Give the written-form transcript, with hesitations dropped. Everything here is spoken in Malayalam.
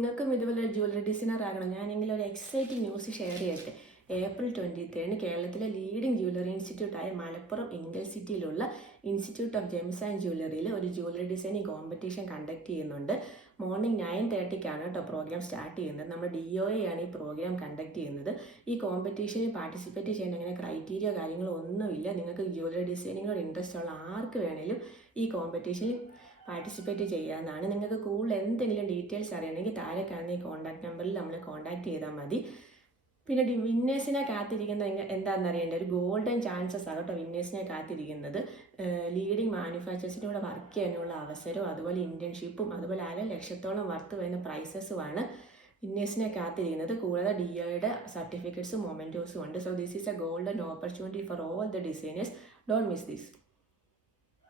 നിങ്ങൾക്കും ഇതുപോലെ ഒരു ജ്വല്ലറി ഡിസൈനർ ആകണം. ഞാനെങ്കിലും ഒരു എക്സൈറ്റിംഗ് ന്യൂസ് ഷെയർ ചെയ്യട്ടെ. ഏപ്രിൽ 23 കേരളത്തിലെ ലീഡിംഗ് ജ്വല്ലറി ഇൻസ്റ്റിറ്റ്യൂട്ടായ മലപ്പുറം ഇൻഡൽസിറ്റിയിലുള്ള ഇൻസ്റ്റിറ്റ്യൂട്ട് ഓഫ് ജെംസ് ആൻഡ് ജ്വല്ലറിയിൽ ഒരു ജ്വല്ലറി ഡിസൈനിങ് കോമ്പറ്റീഷൻ കണ്ടക്ട് ചെയ്യുന്നുണ്ട്. മോർണിംഗ് 9:30 കേട്ടോ പ്രോഗ്രാം സ്റ്റാർട്ട് ചെയ്യുന്നത്. നമ്മുടെ DOA ആണ് ഈ പ്രോഗ്രാം കണ്ടക്ട് ചെയ്യുന്നത്. ഈ കോമ്പറ്റീഷനിൽ പാർട്ടിസിപ്പേറ്റ് ചെയ്യാൻ അങ്ങനെ ക്രൈറ്റീരിയ കാര്യങ്ങളോ ഒന്നുമില്ല. നിങ്ങൾക്ക് ജ്വല്ലറി ഡിസൈനിങ്ങിനോട് ഇൻട്രസ്റ്റ് ഉള്ള ആർക്ക് വേണേലും ഈ കോമ്പറ്റീഷനിൽ പാർട്ടിസിപ്പേറ്റ് ചെയ്യാവുന്നതാണ്. നിങ്ങൾക്ക് കൂടുതൽ എന്തെങ്കിലും ഡീറ്റെയിൽസ് അറിയണമെങ്കിൽ താഴെ കാണുന്ന ഈ കോൺടാക്ട് നമ്പറിൽ നമ്മളെ കോൺടാക്ട് ചെയ്താൽ മതി. പിന്നെ വിന്നേഴ്സിനെ കാത്തിരിക്കുന്നത് എന്താണെന്ന് അറിയേണ്ടത് ഒരു ഗോൾഡൻ ചാൻസസ് ആണ് കേട്ടോ വിന്നേഴ്സിനെ കാത്തിരിക്കുന്നത്. ലീഡിങ് മാനുഫാക്ചേഴ്സിൻ്റെ കൂടെ വർക്ക് ചെയ്യാനുള്ള അവസരവും അതുപോലെ ഇൻറ്റേൺഷിപ്പും അതുപോലെ 500,000 വർത്ത് വരുന്ന പ്രൈസസുമാണ് വിന്നേഴ്സിനെ കാത്തിരിക്കുന്നത്. കൂടാതെ DOAയുടെ സർട്ടിഫിക്കറ്റ്സും മൊമെൻറ്റോസും ഉണ്ട്. So this is A golden opportunity for all the designers. Don't miss this.